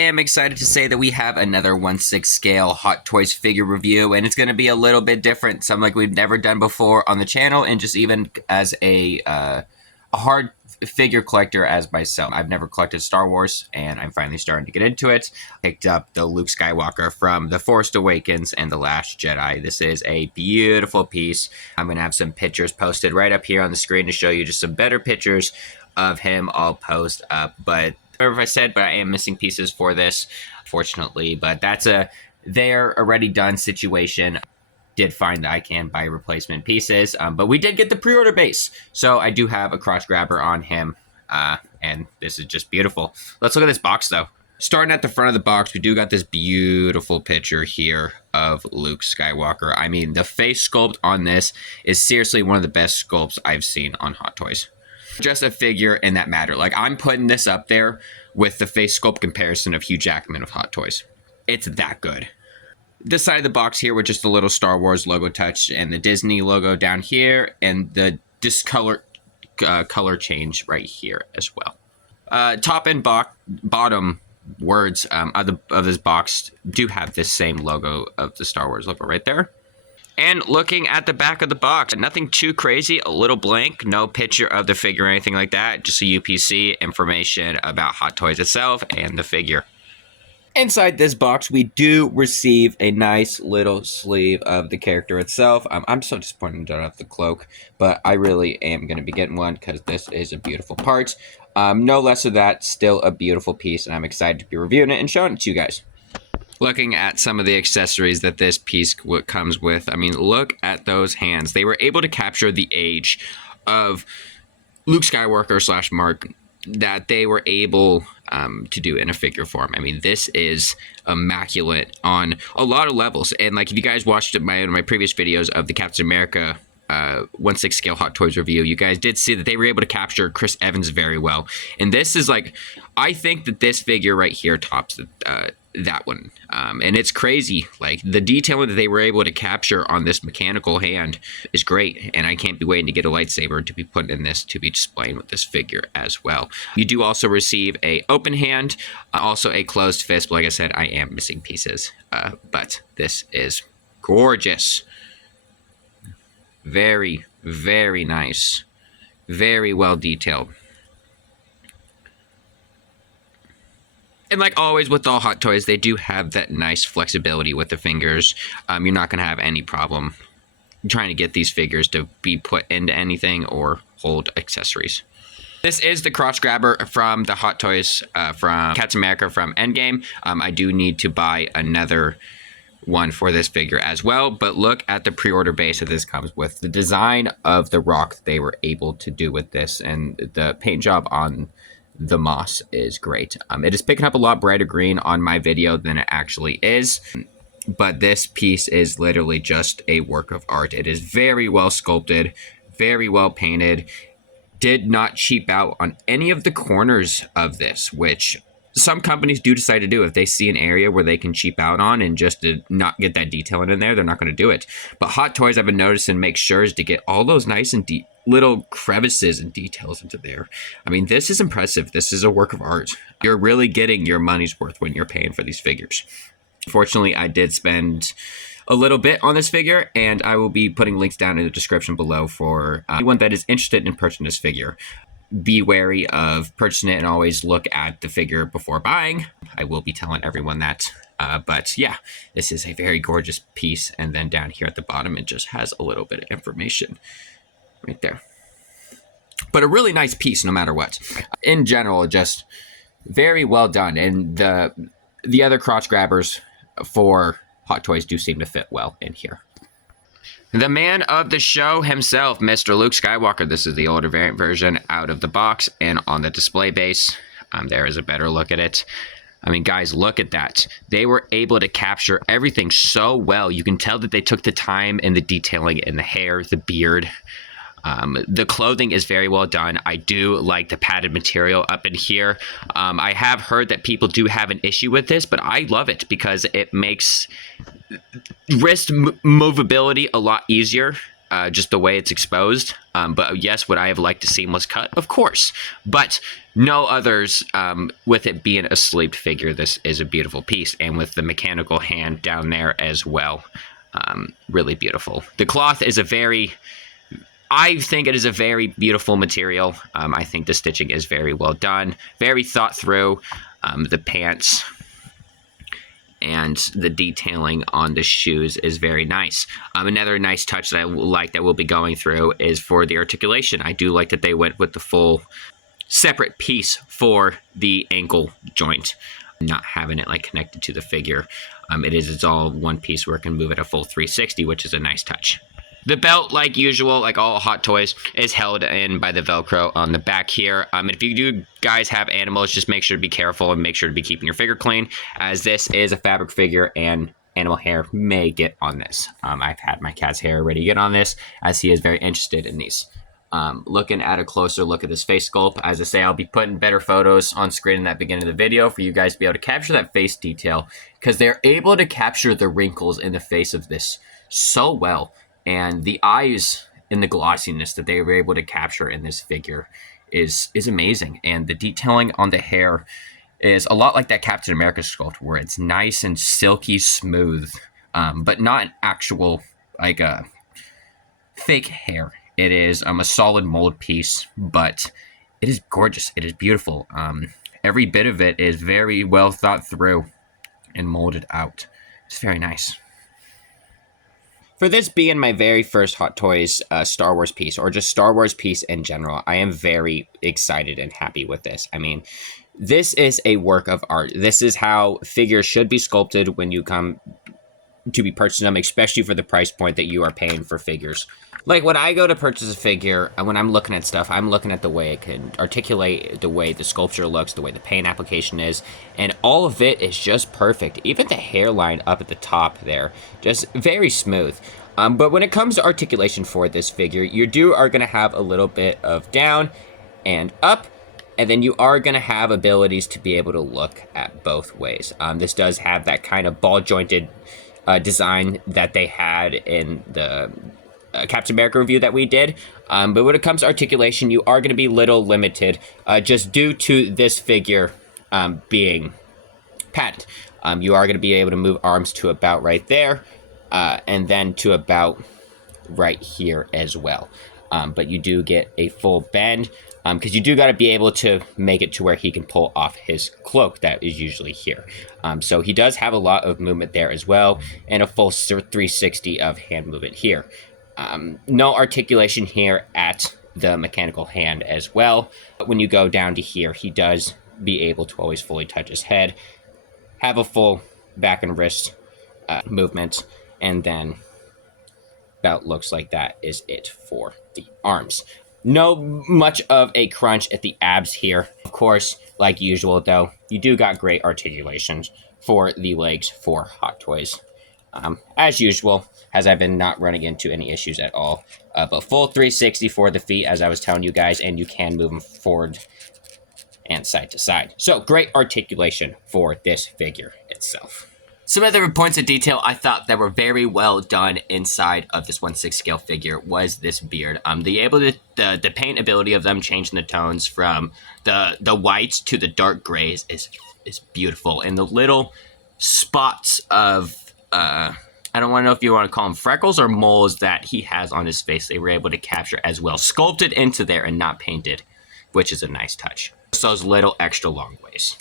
I am excited to say that we have another 1/6 scale Hot Toys figure review, and it's going to be a little bit different, something like we've never done before on the channel, and just even as a hard figure collector as myself. I've never collected Star Wars, and I'm finally starting to get into it. Picked up the Luke Skywalker from The Force Awakens and The Last Jedi. This is a beautiful piece. I'm going to have some pictures posted right up here on the screen to show you just some better pictures of him. I'll post up, but whatever I said, but I am missing pieces for this, fortunately. But that's they're already done situation. Did find that I can buy replacement pieces, but we did get the pre-order base, so I do have a cross grabber on him, and this is just beautiful. Let's look at this box though. Starting at the front of the box, we do got this beautiful picture here of Luke Skywalker. I mean, the face sculpt on this is seriously one of the best sculpts I've seen on Hot Toys. Just a figure in that matter. Like, I'm putting this up there with the face sculpt comparison of Hugh Jackman of Hot Toys. It's that good. This side of the box here with just the little Star Wars logo touch and the Disney logo down here and the discolor color change right here as well. Top and bottom words of this box do have this same logo of the Star Wars logo right there. And looking at the back of the box, nothing too crazy, a little blank, no picture of the figure or anything like that, just a UPC, information about Hot Toys itself and the figure. Inside this box, we do receive a nice little sleeve of the character itself. I'm so disappointed I don't have the cloak, but I really am going to be getting one because this is a beautiful part. No less of that, still a beautiful piece, and I'm excited to be reviewing it and showing it to you guys. Looking at some of the accessories that this piece comes with, I mean, look at those hands. They were able to capture the age of Luke Skywalker / Mark that they were able to do in a figure form. I mean, this is immaculate on a lot of levels. And like, if you guys watched my previous videos of the Captain America 1/6 scale Hot Toys review, you guys did see that they were able to capture Chris Evans very well. And this is like, I think that this figure right here tops that one. And it's crazy. Like, the detailing that they were able to capture on this mechanical hand is great. And I can't be waiting to get a lightsaber to be put in this to be displaying with this figure as well. You do also receive a open hand, also a closed fist. But like I said, I am missing pieces. But this is gorgeous. Very, very nice. Very well detailed. And like always with all Hot Toys, they do have that nice flexibility with the fingers. You're not going to have any problem trying to get these figures to be put into anything or hold accessories. This is the cross grabber from the Hot Toys from Captain America from Endgame. I do need to buy another one for this figure as well, but look at the pre-order base that this comes with. The design of the rock they were able to do with this, and the paint job on the moss is great. It is picking up a lot brighter green on my video than it actually is, but this piece is literally just a work of art. It is very well sculpted, very well painted, did not cheap out on any of the corners of this, which some companies do decide to do. If they see an area where they can cheap out on and just to not get that detailing in there, they're not going to do it. But Hot Toys, I've been noticing, make sure to get all those nice and little crevices and details into there. I mean, this is impressive. This is a work of art. You're really getting your money's worth when you're paying for these figures. Fortunately, I did spend a little bit on this figure, and I will be putting links down in the description below for anyone that is interested in purchasing this figure. Be wary of purchasing it and always look at the figure before buying. I will be telling everyone that. But yeah, this is a very gorgeous piece. And then down here at the bottom, it just has a little bit of information right there. But a really nice piece no matter what. In general, just very well done. And the other cross grabbers for Hot Toys do seem to fit well in here. The man of the show himself, Mr. Luke Skywalker. This is the older variant version out of the box and on the display base. There is a better look at it. I mean, guys, look at that. They were able to capture everything so well. You can tell that they took the time and the detailing in the hair, the beard. The clothing is very well done. I do like the padded material up in here. I have heard that people do have an issue with this, but I love it because it makes wrist movability a lot easier just the way it's exposed. But yes, would I have liked a seamless cut? Of course. But no others, with it being a sleeved figure, this is a beautiful piece. And with the mechanical hand down there as well, really beautiful. The cloth is I think it is a very beautiful material. I think the stitching is very well done, very thought through. The pants and the detailing on the shoes is very nice. Another nice touch that I like that we'll be going through is for the articulation. I do like that they went with the full separate piece for the ankle joint, not having it like connected to the figure. It's all one piece where it can move at a full 360, which is a nice touch. The belt, like usual, like all Hot Toys, is held in by the Velcro on the back here. And if you do guys have animals, just make sure to be careful and make sure to be keeping your figure clean, as this is a fabric figure and animal hair may get on this. I've had my cat's hair already get on this, as he is very interested in these. Looking at a closer look at this face sculpt, as I say, I'll be putting better photos on screen in that beginning of the video for you guys to be able to capture that face detail, because they're able to capture the wrinkles in the face of this so well. And the eyes and the glossiness that they were able to capture in this figure is amazing. And the detailing on the hair is a lot like that Captain America sculpt, where it's nice and silky smooth, but not an actual, like, a fake hair. It is a solid mold piece, but it is gorgeous. It is beautiful. Every bit of it is very well thought through and molded out. It's very nice. For this being my very first Hot Toys Star Wars piece, or just Star Wars piece in general, I am very excited and happy with this. I mean, this is a work of art. This is how figures should be sculpted when you come to be purchasing them, especially for the price point that you are paying for figures. Like, when I go to purchase a figure, when I'm looking at stuff, I'm looking at the way it can articulate, the way the sculpture looks, the way the paint application is, and all of it is just perfect. Even the hairline up at the top there, just very smooth. But when it comes to articulation for this figure, you are going to have a little bit of down and up, and then you are going to have abilities to be able to look at both ways. This does have that kind of ball-jointed design that they had in the Captain America review that we did. But when it comes to articulation, you are going to be little limited just due to this figure being padded. You are going to be able to move arms to about right there, and then to about right here as well. But you do get a full bend, because you do got to be able to make it to where he can pull off his cloak that is usually here. So he does have a lot of movement there as well, and a full 360 of hand movement here. No articulation here at the mechanical hand as well. But when you go down to here, he does be able to always fully touch his head, have a full back and wrist movement, and then about looks like that is it for the arms. No much of a crunch at the abs here. Of course, like usual though, you do got great articulations for the legs for Hot Toys. As usual, as I've been not running into any issues at all. But full 360 for the feet, as I was telling you guys, and you can move them forward and side to side. So, great articulation for this figure itself. Some other points of detail I thought that were very well done inside of this 1/6 scale figure was this beard. The paint ability of them changing the tones from the whites to the dark grays is beautiful. And the little spots of I don't want to know if you want to call them freckles or moles that he has on his face, they were able to capture as well, sculpted into there and not painted, which is a nice touch. So those little extra long ways.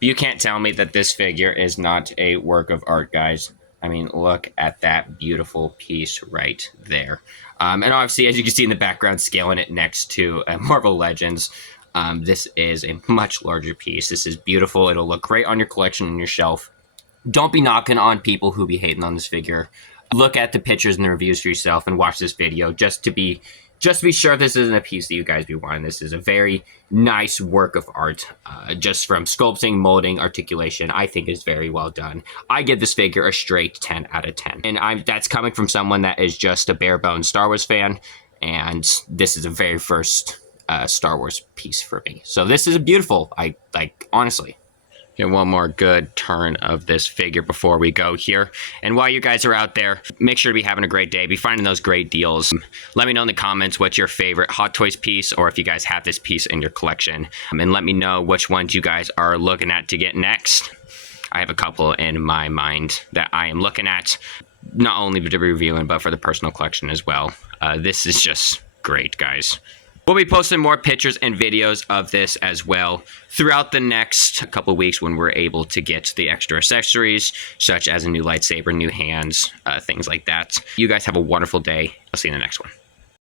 You can't tell me that this figure is not a work of art, guys. I mean, look at that beautiful piece right there. And obviously, as you can see in the background, scaling it next to Marvel Legends, this is a much larger piece. This is beautiful. It'll look great on your collection and your shelf. Don't be knocking on people who be hating on this figure. Look at the pictures and the reviews for yourself and watch this video just to be sure this isn't a piece that you guys be wanting. This is a very nice work of art. Just from sculpting, molding, articulation, I think is very well done. I give this figure a straight 10 out of 10. And that's coming from someone that is just a bare bones Star Wars fan. And this is the very first Star Wars piece for me. So this is beautiful. Honestly. Get one more good turn of this figure before we go here. And while you guys are out there, make sure to be having a great day. Be finding those great deals. Let me know in the comments what's your favorite Hot Toys piece, or if you guys have this piece in your collection. And let me know which ones you guys are looking at to get next. I have a couple in my mind that I am looking at, not only to be reviewing, but for the personal collection as well. This is just great, guys. We'll be posting more pictures and videos of this as well throughout the next couple of weeks when we're able to get the extra accessories, such as a new lightsaber, new hands, things like that. You guys have a wonderful day. I'll see you in the next one.